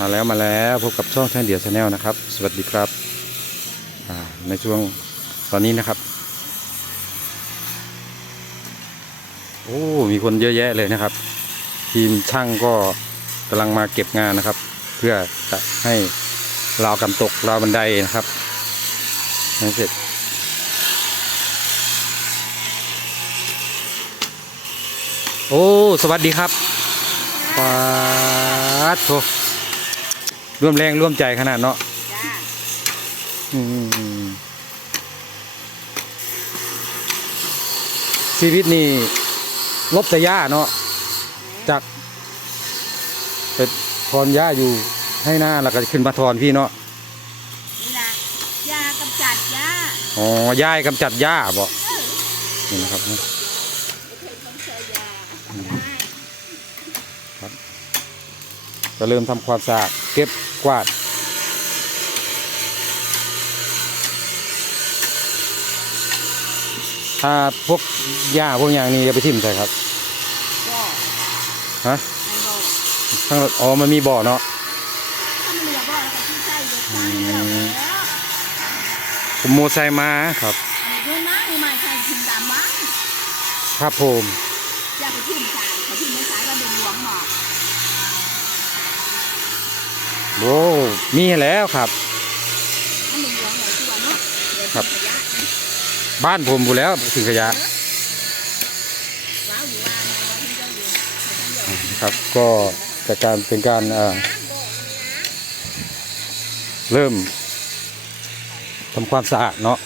มาแล้วมาแล้วพบกับช่องแทนเดียชาแนลนะครับ สวัสดีครับในช่วงตอนนี้นะครับ โอ้มีคนเยอะแยะเลยนะครับ ทีมช่างก็กำลังมาเก็บงานนะครับ เพื่อจะให้ราวกันตกราวบันไดนะครับให้เสร็จโอ้ สวัสดีครับปาดโถ ร่วมแรงร่วมใจขนาดเนาะจ้าอืมชีวิตนี่ลบแต่ย่าเนาะจากไปทอนย่าอยู่ให้หน้าแล้วก็ขึ้นมาทอนพี่เนาะนี่นะยากำจัดยาอ๋อย่ายกำจัดย่าบ่นี่นะครับไม่เคยต้องใช้ยาได้ ก็เริ่มทำความสะอาดเก็บ กวาด ถ้าพวกหญ้าพวกอย่างนี้จะไปทิ่มใส่ครับก็ฮะไม่บอกข้างอ๋อมันมีบ่อเนาะถ้ามันเหลือบอกแล้วก็ที่ใส่เด็กใส่เดี๋ยวแล้วผมโมไซค์มาครับดูนะไอ้ไม้ใส่ทิ้งตามบ้านครับผมอย่าไปทิ้งสารเขาทิ้งไม่สายก็เป็นหลวงหมอก โอ้มีแล้วครับ ครับ บ้านผมอยู่แล้วถึงขยะครับก็จากการเป็นการเอ่อน้ำบอกนี่นะเริ่มทำความสะอาดเนาะ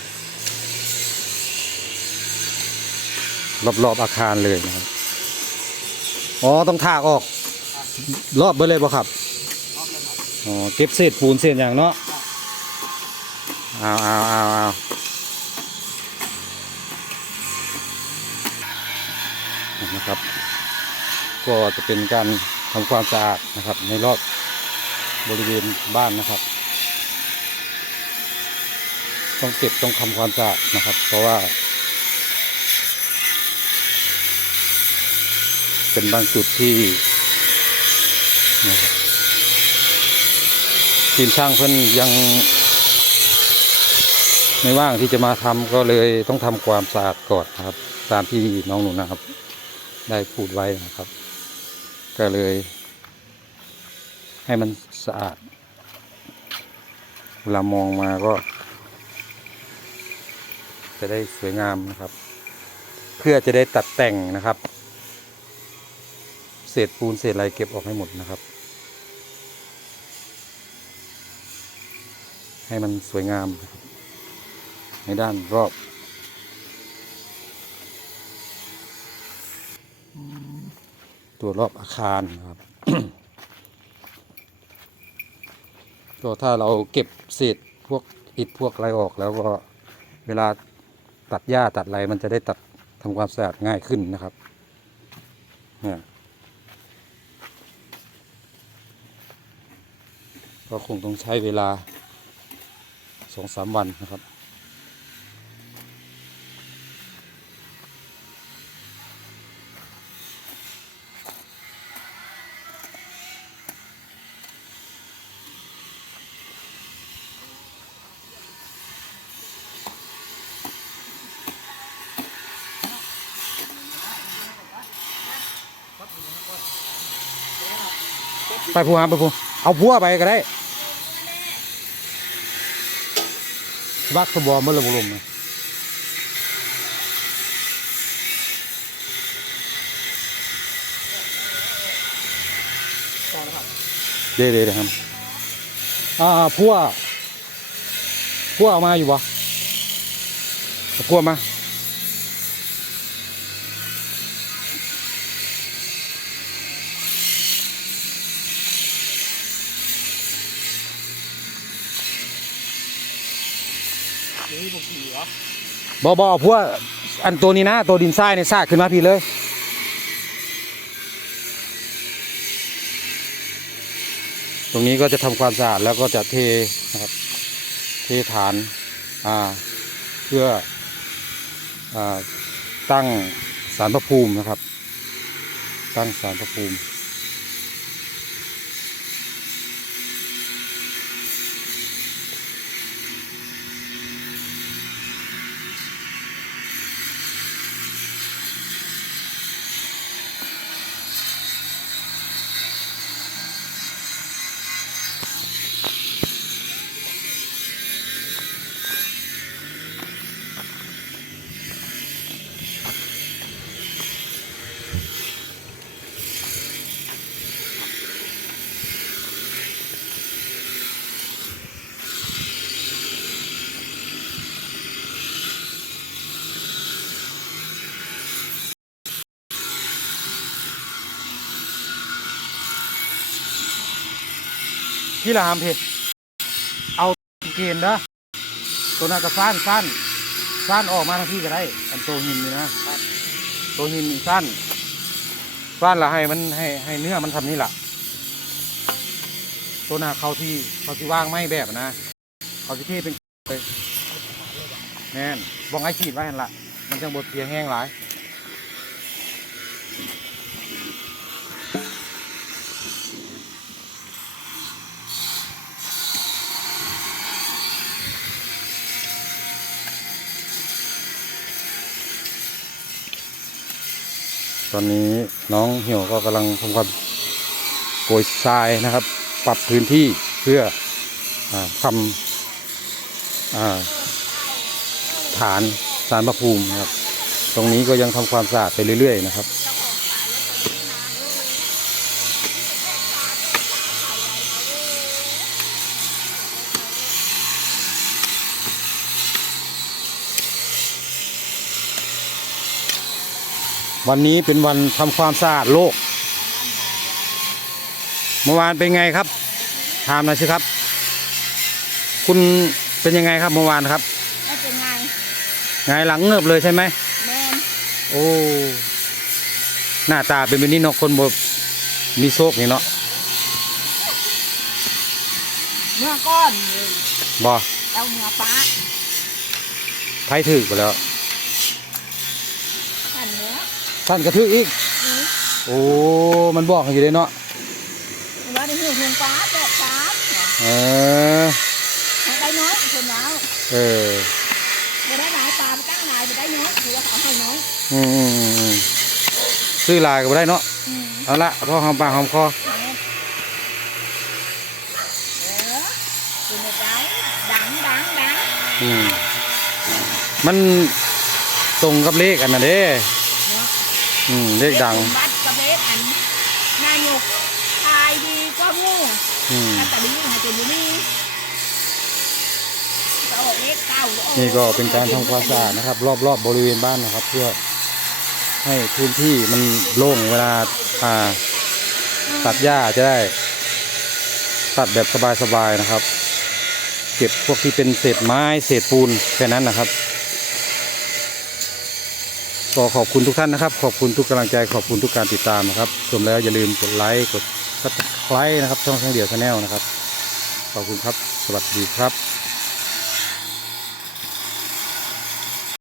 รอบๆอาคารเลยนะครับ อ๋อ ต้องทากออก รอบเบดเลยบ่ครับ อ๋อเก็บเศษปูนเศษอย่างเนาะเอาเอาเอาเอานะครับ ก็จะเป็นการทำความสะอาดนะครับ ในรอบบริเวณบ้านนะครับ ต้องเก็บต้องทำความสะอาดนะครับ เพราะว่า เป็นบางจุดที่นะครับ ทีมช่างเพิ่อนยังไม่ว่างที่จะมาทำก็เลยต้องทำความสะอาดก่อนครับ ตามที่น้องหนูนะครับ ได้พูดไว้นะครับ ก็เลยให้มันสะอาดเวลามองมาก็ จะได้สวยงามนะครับ เพื่อจะได้ตัดแต่งนะครับ เศษปูนเศษอะไรเก็บออกให้หมดนะครับ ให้มันสวยงาม ในด้านรอบ ตัวรอบอาคารครับ ก็ถ้าเราเก็บเศษพวกอิฐพวกอะไรออกแล้วก็เวลาตัดหญ้าตัดอะไรมันจะได้ตัดทำความสะอาดง่ายขึ้นนะครับเนี่ยก็คงต้องใช้เวลา องสามวันนะครับ ไปพูฮะไปพูเอาพัวไปก็ได้ บักสบอมันละบุลมนะเดี๋ยวเดี๋ยวเดยวครับ อ่าพัวพัวเอามาอยู่ปะเอาพัวมา นี่ผมขี่เหรอบอบอพวกอันตัวนี้นะ ตัวดินทรายเนี่ยซากขึ้นมาพี่เลยตรงนี้ก็จะทำความสะอาดแล้วก็จะเทนะครับ เทฐานอ่าเพื่ออตั้งสารพระภูมินะครับ ตั้งสารพระภูมิ พี่ละหามเพเอาเกณฑ์นะตัวนั้นก็สั้นสั้นสั้นออกมาทางพี่ก็ได้อันโตหินนี่นะโตหินสั้นสั้นละให้มันให้ให้เนื้อมันทำนี่แหละตัวหน้าเขาที่เขาที่ว่างไม่แบบนะเขาที่เทเป็นเลยแน่นบองไอ้ขีดไว้เห็นละมันจังบดเพียงแห้งหลาย ตอนนี้น้องเหี่ยวก็กำลังทำความโกยทรายนะครับ ปรับพื้นที่เพื่ออทำฐานสารพระภูมินะครับ ตรงนี้ก็ยังทำความสะอาดไปเรื่อย ๆ นะครับ วันนี้เป็นวันทำความสะอาดโลก เมื่อวานเป็นไงครับถามหน่อยสิครับ คุณเป็นยังไงครับเมื่อวานครับไม่เป็นไงไงายหลังเงือบเลยใช่ไหมแมนโอ้หน้าตาเป็นแบบนี้เนาะคนบมีโชคนี่เนาะเมื่อก้อนเลยบอเอาเมื่อป้าไทยถึกไปแล้วขันเนื้อ ท่านกระทึกอีกอือโอ้ มันบอกอยู่เลยเนาะว่าได้หิวหงป้าแปดสามเนี่ยเออให้ได้น้อยคนแล้วเออไม่ได้หลายปลาไปตั้งหลายไปได้น้อยถือว่าเขาให้น้อยอืมอืมอืมอืมซื้อลายก็บ่ได้เนาะอืมเอาละพอหอมปากหอมคอแม่นเออเป็นแบบไรดังดังดังอืมมันตรงกับเลขอันนั้นเด้เนาะ อืมเลขดังเป็นวัดกับเลขอันนายกทายดีก็งูอืม แต่ดีหาตัวอยู่นี่จะออกเลขเก้าหรือออนี่ก็เป็นการทำความสะอาดนะครับ รอบๆบบริเวณบ้านนะครับ เพื่อให้พื้นที่มันโล่งเวลาอ่าตัดหญ้าจะได้ ตัดแบบสบายๆนะครับ เก็บพวกที่เป็นเศษไม้เศษปูนแค่นั้นนะครับ ก็ขอบคุณทุกท่านนะครับ ขอบคุณทุกกำลังใจขอบคุณทุกการติดตามนะครับชมแล้วอย่าลืมกดไลค์กดซับสไครต์นะครับช่องช่องเดียวชาแนลนะครับขอบคุณครับ สวัสดีครับ